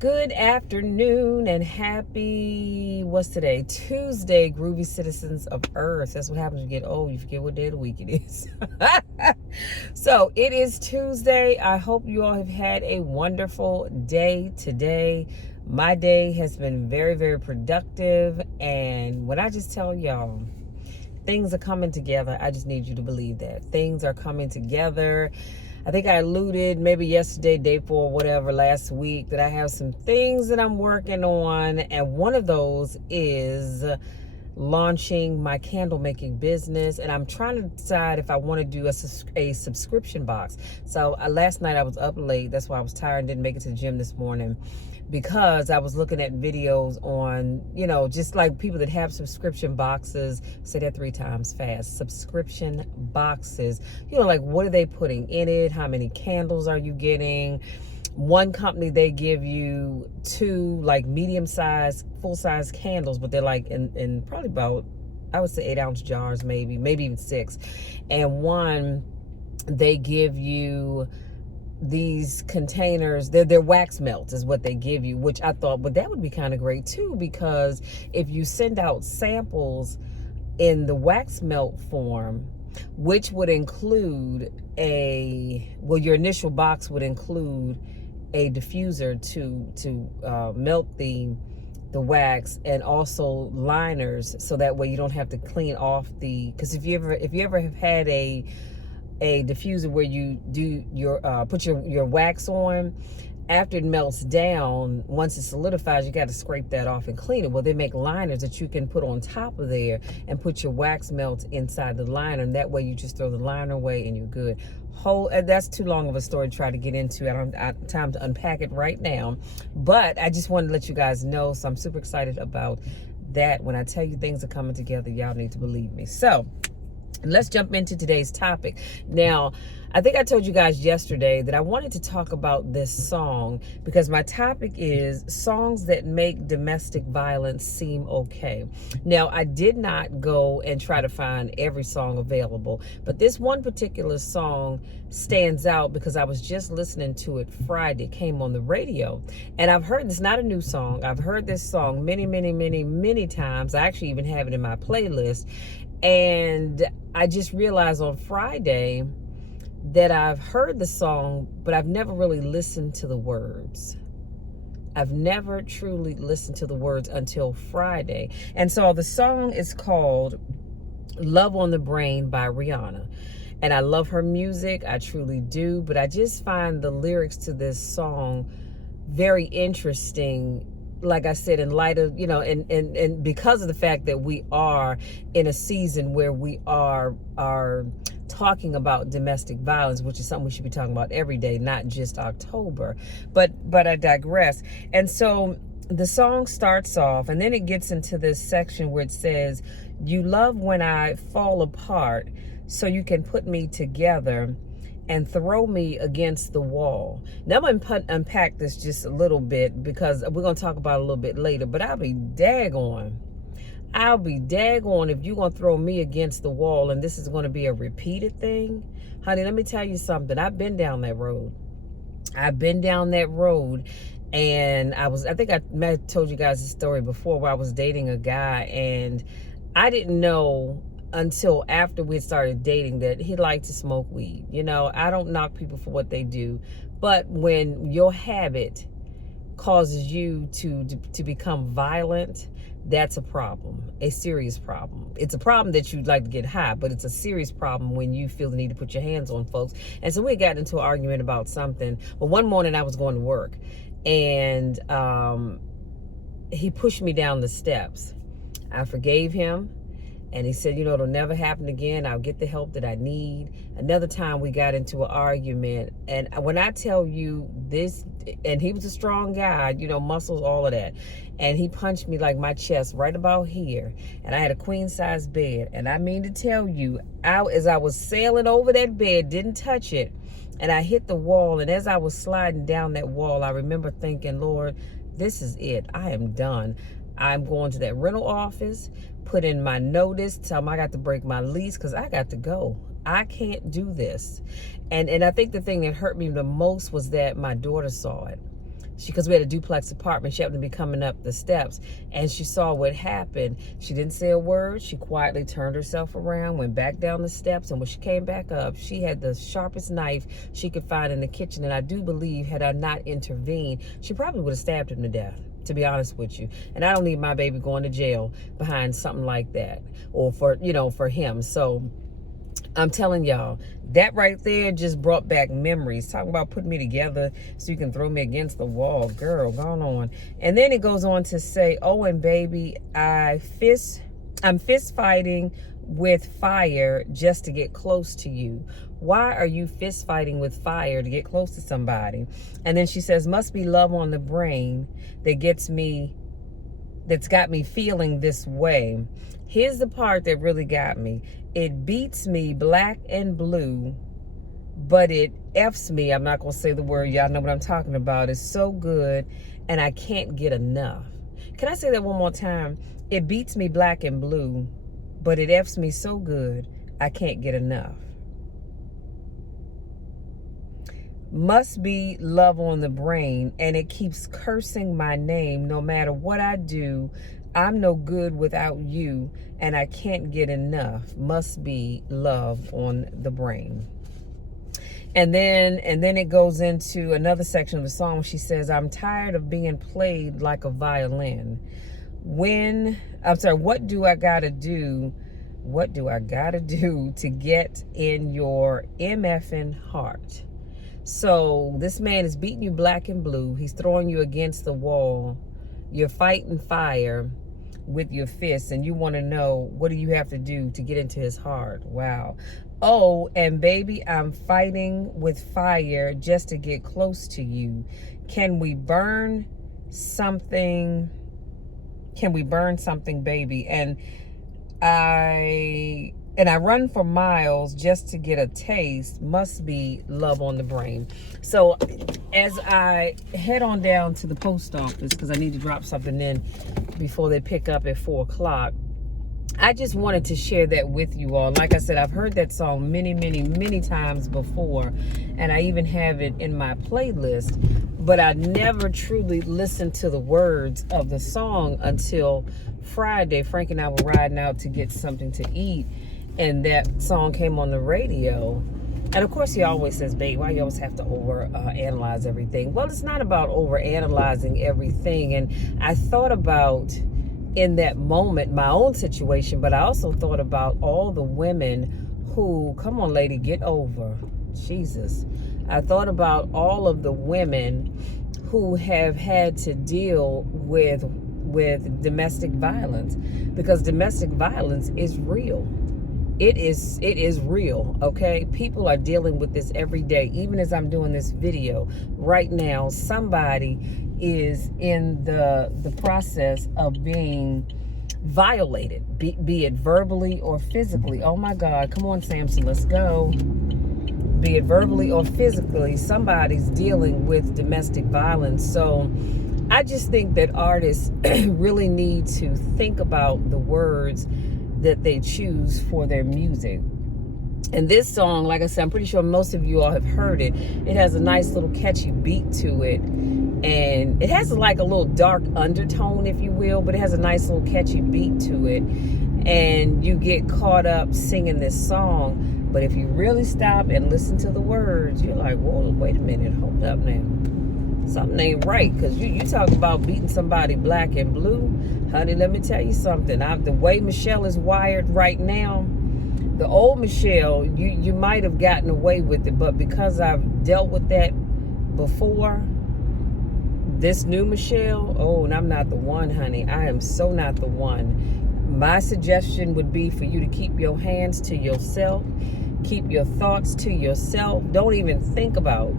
Good afternoon and happy, what's today? Tuesday, groovy citizens of Earth. That's what happens when you get old. You forget what day of the week it is. So it is Tuesday. I hope you all have had a wonderful day today. My day has been very, very productive. And when I just tell y'all, things are coming together, I just need you to believe that. Things are coming together. I think I alluded maybe yesterday, day before, whatever, last week, that I have some things that I'm working on. And one of those is launching my candle making business. And I'm trying to decide if I want to do a subscription box. So last night I was up late. That's why I was tired and didn't make it to the gym this morning, because I was looking at videos on, just like people that have subscription boxes. Say that 3 times fast. Subscription boxes. Like what are they putting in it? How many candles are you getting? One company, they give you 2 like medium-sized, full-size candles, but they're like in probably about, I would say 8-ounce jars, maybe even 6. And one, they give you these containers, they're wax melts is what they give you, which I thought, but that would be kind of great too, because if you send out samples in the wax melt form, which would include your initial box would include a diffuser to melt the wax, and also liners, so that way you don't have to clean off because if you ever have had a diffuser where you do your put your wax on, after it melts down, once it solidifies, you got to scrape that off and clean it. Well, they make liners that you can put on top of there and put your wax melts inside the liner, and that way you just throw the liner away and you're good. That's too long of a story to try to get into. I don't have time to unpack it right now, but I just wanted to let you guys know. So I'm super excited about that. When I tell you things are coming together, y'all need to believe me. So let's jump into today's topic. Now, I think I told you guys yesterday that I wanted to talk about this song because my topic is songs that make domestic violence seem okay. Now, I did not go and try to find every song available, but this one particular song stands out because I was just listening to it Friday. It came on the radio, and I've heard this, not a new song. I've heard this song many, many, many, many times. I actually even have it in my playlist. And I just realized on Friday that I've heard the song, but I've never really listened to the words. I've never truly listened to the words until Friday. And so the song is called Love on the Brain by Rihanna. And I love her music, I truly do, but I just find the lyrics to this song very interesting. Like I said, in light of, and because of the fact that we are in a season where we are talking about domestic violence, which is something we should be talking about every day, not just October. But I digress. And so the song starts off, and then it gets into this section where it says, "You love when I fall apart, so you can put me together and throw me against the wall." Now I'm going to unpack this just a little bit because we're going to talk about it a little bit later, but I'll be daggone if you're going to throw me against the wall and this is going to be a repeated thing. Honey, let me tell you something. I've been down that road. And I think I told you guys this story before, where I was dating a guy, and I didn't know until after we started dating that he liked to smoke weed. I don't knock people for what they do, but when your habit causes you to become violent, that's a problem, a serious problem. It's a problem that you'd like to get high, but it's a serious problem when you feel the need to put your hands on folks. And so we got into an argument about something. Well, one morning I was going to work, and he pushed me down the steps. I forgave him. And he said, it'll never happen again. I'll get the help that I need. Another time we got into an argument. And when I tell you this, and he was a strong guy, muscles, all of that. And he punched me like my chest right about here. And I had a queen size bed. And I mean to tell you, as I was sailing over that bed, didn't touch it. And I hit the wall. And as I was sliding down that wall, I remember thinking, Lord, this is it. I am done. I'm going to that rental office, put in my notice, tell them I got to break my lease because I got to go. I can't do this. And I think the thing that hurt me the most was that my daughter saw it. because we had a duplex apartment, she happened to be coming up the steps and she saw what happened. She didn't say a word. She quietly turned herself around, went back down the steps, and when she came back up, she had the sharpest knife she could find in the kitchen. And I do believe, had I not intervened, she probably would have stabbed him to death, to be honest with you. And I don't need my baby going to jail behind something like that, or for him. So I'm telling y'all, that right there just brought back memories. Talking about putting me together so you can throw me against the wall. Girl, going on. And then it goes on to say, oh, and baby, I'm fist fighting with fire just to get close to you. Why are you fist fighting with fire to get close to somebody? And then she says, must be love on the brain that's got me feeling this way. Here's the part that really got me. It beats me black and blue, but it F's me. I'm not going to say the word. Y'all know what I'm talking about. It's so good, and I can't get enough. Can I say that one more time? It beats me black and blue, but it F's me so good, I can't get enough. Must be love on the brain, and it keeps cursing my name. No matter what I do, I'm no good without you, and I can't get enough. Must be love on the brain. And then it goes into another section of the song where she says, I'm tired of being played like a violin. What do I gotta do? What do I gotta do to get in your MFing heart? So this man is beating you black and blue. He's throwing you against the wall. You're fighting fire with your fists, and you want to know, what do you have to do to get into his heart? Wow. Oh, and baby, I'm fighting with fire just to get close to you. Can we burn something? Baby? And I run for miles just to get a taste. Must be love on the brain. So as I head on down to the post office, because I need to drop something in before they pick up at 4 o'clock, I just wanted to share that with you all. Like I said, I've heard that song many, many, many times before, and I even have it in my playlist, but I never truly listened to the words of the song until Friday. Frank and I were riding out to get something to eat, and that song came on the radio. And of course, he always says, babe, why you always have to analyze everything? Well, it's not about over analyzing everything. And I thought about, in that moment, my own situation, but I also thought about all the women who, come on, lady, get over. Jesus. I thought about all of the women who have had to deal with domestic violence, because domestic violence is real. It is real, okay? People are dealing with this every day. Even as I'm doing this video right now, somebody is in the process of being violated, be it verbally or physically. Oh my God, come on, Samson, let's go. Be it verbally or physically, somebody's dealing with domestic violence. So I just think that artists really need to think about the words that they choose for their music. And this song, like I said, I'm pretty sure most of you all have heard it. It has a nice little catchy beat to it, and it has like a little dark undertone, if you will, but it has a nice little catchy beat to it, and you get caught up singing this song. But if you really stop and listen to the words, you're like, whoa, wait a minute, hold up now. Something ain't right, because you talk about beating somebody black and blue. Honey, let me tell you something. The way Michelle is wired right now, the old Michelle, you might have gotten away with it, but because I've dealt with that before, this new Michelle, oh, and I'm not the one, honey. I am so not the one. My suggestion would be for you to keep your hands to yourself. Keep your thoughts to yourself. Don't even think about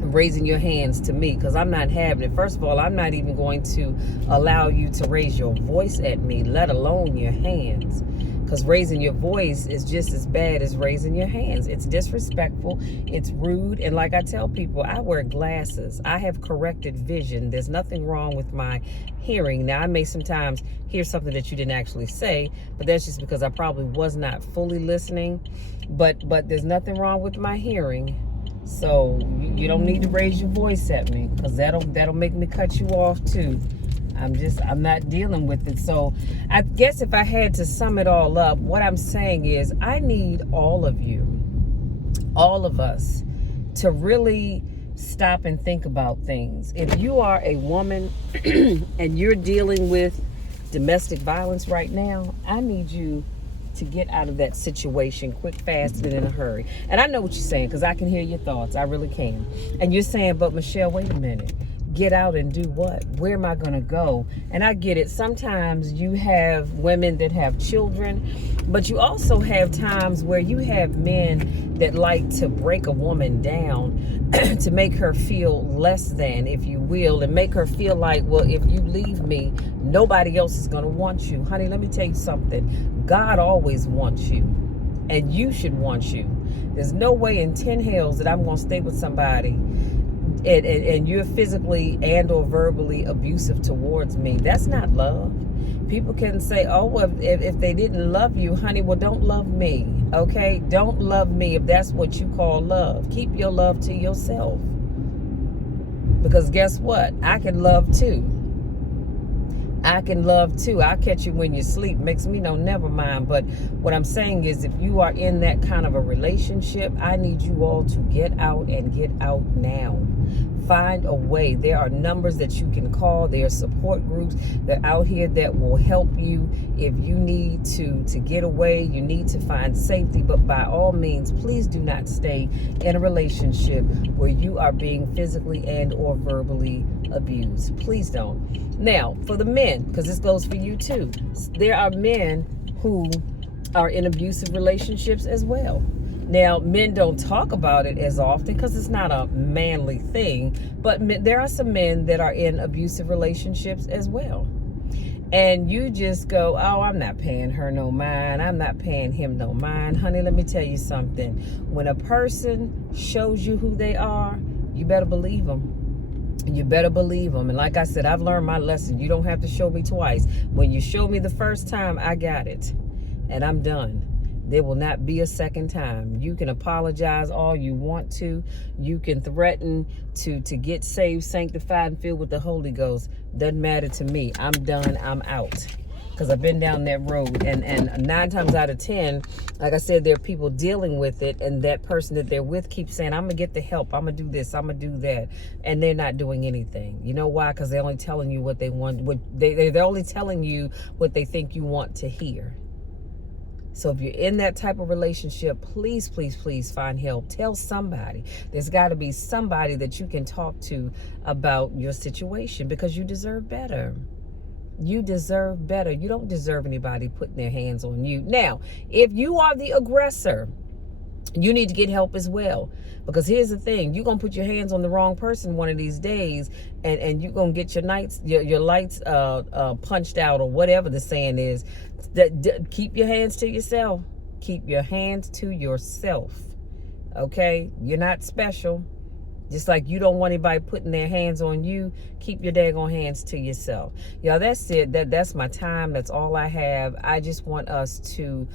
raising your hands to me, because I'm not having it. First of all, I'm not even going to allow you to raise your voice at me, let alone your hands, because raising your voice is just as bad as raising your hands. It's disrespectful, it's rude, and like I tell people, I wear glasses. I have corrected vision. There's nothing wrong with my hearing. Now, I may sometimes hear something that you didn't actually say, but that's just because I probably was not fully listening, but there's nothing wrong with my hearing. So you don't need to raise your voice at me, because that'll make me cut you off too. I'm not dealing with it. So I guess if I had to sum it all up, what I'm saying is I need all of you, all of us, to really stop and think about things. If you are a woman and you're dealing with domestic violence right now, I need you to get out of that situation quick, fast, and in a hurry. And I know what you're saying, because I can hear your thoughts. I really can. And you're saying, but Michelle, wait a minute. Get out and do what? Where am I going to go? And I get it. Sometimes you have women that have children, but you also have times where you have men that like to break a woman down to make her feel less than, if you will, and make her feel like, well, if you leave me, nobody else is going to want you. Honey, let me tell you something. God always wants you, and you should want you. There's no way in 10 hells that I'm going to stay with somebody and you're physically and or verbally abusive towards me. That's not love. People can say, oh, well, if they didn't love you, honey, well, don't love me, okay? Don't love me if that's what you call love. Keep your love to yourself. Because guess what? I can love too. I can love too. I'll catch you when you sleep. Makes me know, never mind. But what I'm saying is, if you are in that kind of a relationship, I need you all to get out, and get out now. Find a way. There are numbers that you can call. There are support groups that are out here that will help you if you need to get away. You need to find safety. But by all means, please do not stay in a relationship where you are being physically and or verbally abused. Please don't. Now, for the men, because this goes for you too, there are men who are in abusive relationships as well. Now, men don't talk about it as often because it's not a manly thing, but there are some men that are in abusive relationships as well. And you just go, oh, I'm not paying her no mind. I'm not paying him no mind. Honey, let me tell you something. When a person shows you who they are, you better believe them. You better believe them. And like I said, I've learned my lesson. You don't have to show me twice. When you show me the first time, I got it. And I'm done. There will not be a second time. You can apologize all you want to. You can threaten to get saved, sanctified, and filled with the Holy Ghost. Doesn't matter to me. I'm done. I'm out. Because I've been down that road. And 9 times out of 10, like I said, there are people dealing with it. And that person that they're with keeps saying, I'm going to get the help. I'm going to do this. I'm going to do that. And they're not doing anything. You know why? Because they're only telling you what they want. They're only telling you what they think you want to hear. So if you're in that type of relationship, please, please, please find help. Tell somebody. There's got to be somebody that you can talk to about your situation, because you deserve better. You deserve better. You don't deserve anybody putting their hands on you. Now, if you are the aggressor, you need to get help as well. Because here's the thing, you're going to put your hands on the wrong person one of these days, and you're going to get your lights punched out, or whatever the saying is. Keep your hands to yourself. Keep your hands to yourself. Okay? You're not special. Just like you don't want anybody putting their hands on you, keep your daggone hands to yourself. Y'all, that's it. That's my time. That's all I have. I just want us to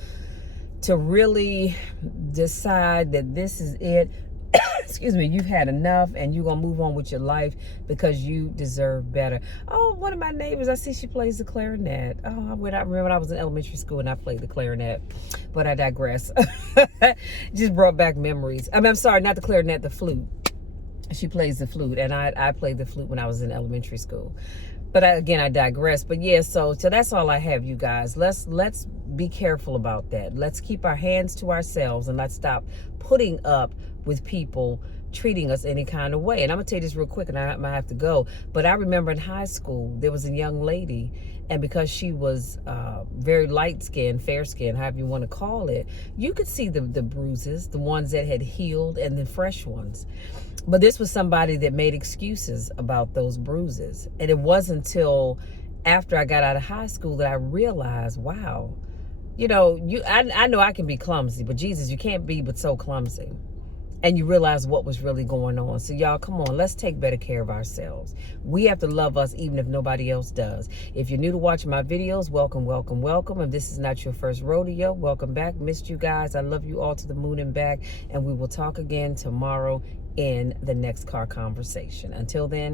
really decide that this is it. Excuse me, you've had enough, and you're going to move on with your life, because you deserve better. Oh, one of my neighbors, I see she plays the clarinet. Oh, I remember when I was in elementary school and I played the clarinet, but I digress. Just brought back memories. I'm sorry, not the clarinet, the flute. She plays the flute, and I played the flute when I was in elementary school. But I digress. But yeah, so that's all I have, you guys. Let's be careful about that. Let's keep our hands to ourselves, and let's stop putting up with people treating us any kind of way. And I'm gonna tell you this real quick, and I might have to go. But I remember in high school, there was a young lady, and because she was very light-skinned, fair-skinned, however you want to call it, you could see the bruises, the ones that had healed, and the fresh ones. But this was somebody that made excuses about those bruises. And it wasn't until after I got out of high school that I realized, wow, I know I can be clumsy, but Jesus, you can't be but so clumsy. and you realize what was really going on. So y'all, come on, let's take better care of ourselves. We have to love us even if nobody else does. If you're new to watching my videos, welcome, welcome, welcome. If this is not your first rodeo, welcome back. Missed you guys. I love you all to the moon and back, and we will talk again tomorrow in the next car conversation. Until then,